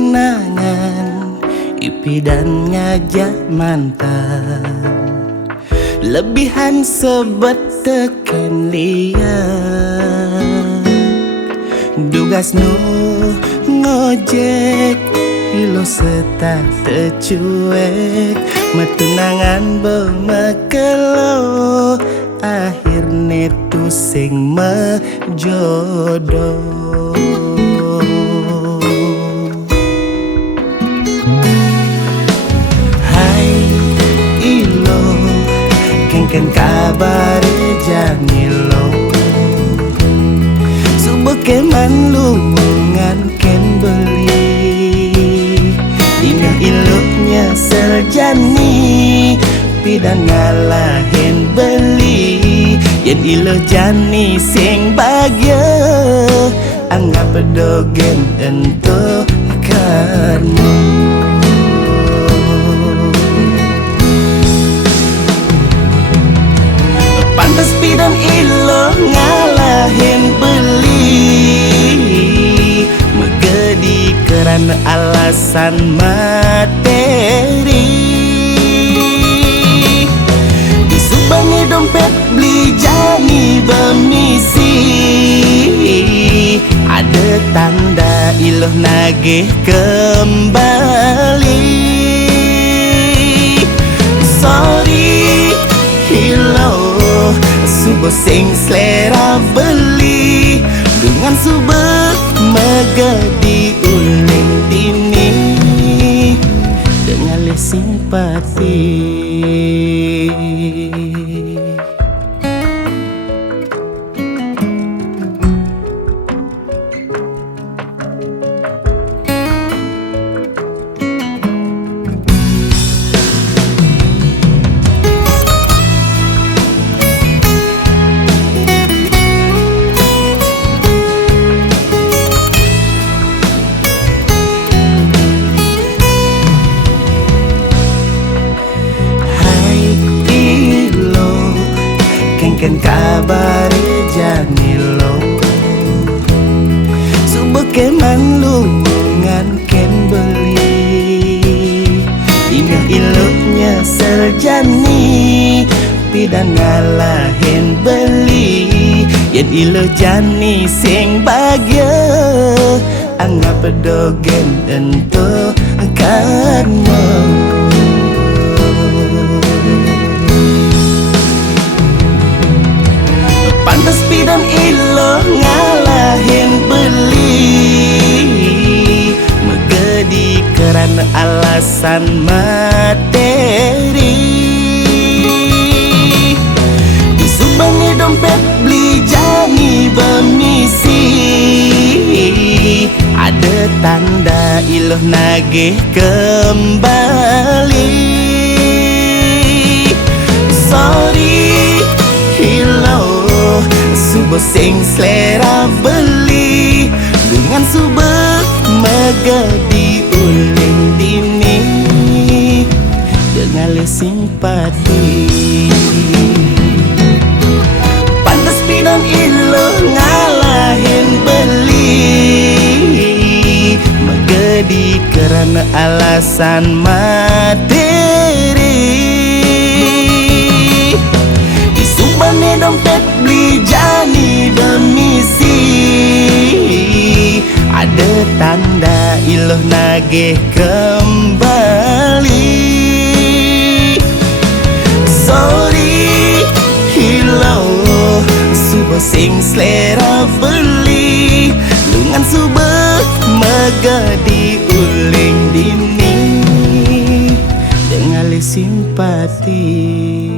Kenangan Ipi dan ngajak mantan lebihan sebet teken liat dugas nu ngojek ilo setak tecuek metunangan bermekelo akhirnya tu sing mejodoh. Ken kabar janilo subek keman lumungan ken beli inah iluknya seljani pidan ngalahin beli yen ilo jani sing bagya anggap dogen ento karma. Pantes pidan ilo ngalahin beli megedi kerana alasan materi disubangi dompet beli jani bemisi ada tanda ilo nagih kembali. Sorry ilo subuh sing selera beli dengan subuh megadi uling dini dengan simpati. Ken kabar janilo subek keman lumungan ken beli inah iluknya seljani pidan ngalahin beli yen ilo jani sing bagya anggap dogen ento karma. Pantes pidan ilo ngalahin beli megedi kerana alasan materi disubangi dompet beli jani bemisi ada tanda ilo nagih kembali. Sorry ilo subuh sing selera beli dengan subuh megadi uling dini dengan simpati. Pantes pidan ilo ngalahin beli megadi kerana alasan materi disubangi dompet beli jani bemisi ada tanda ilo nagih kembali. Sorry ilo subuh sing selera beli dengan subuh megadi uling dini dengan simpati.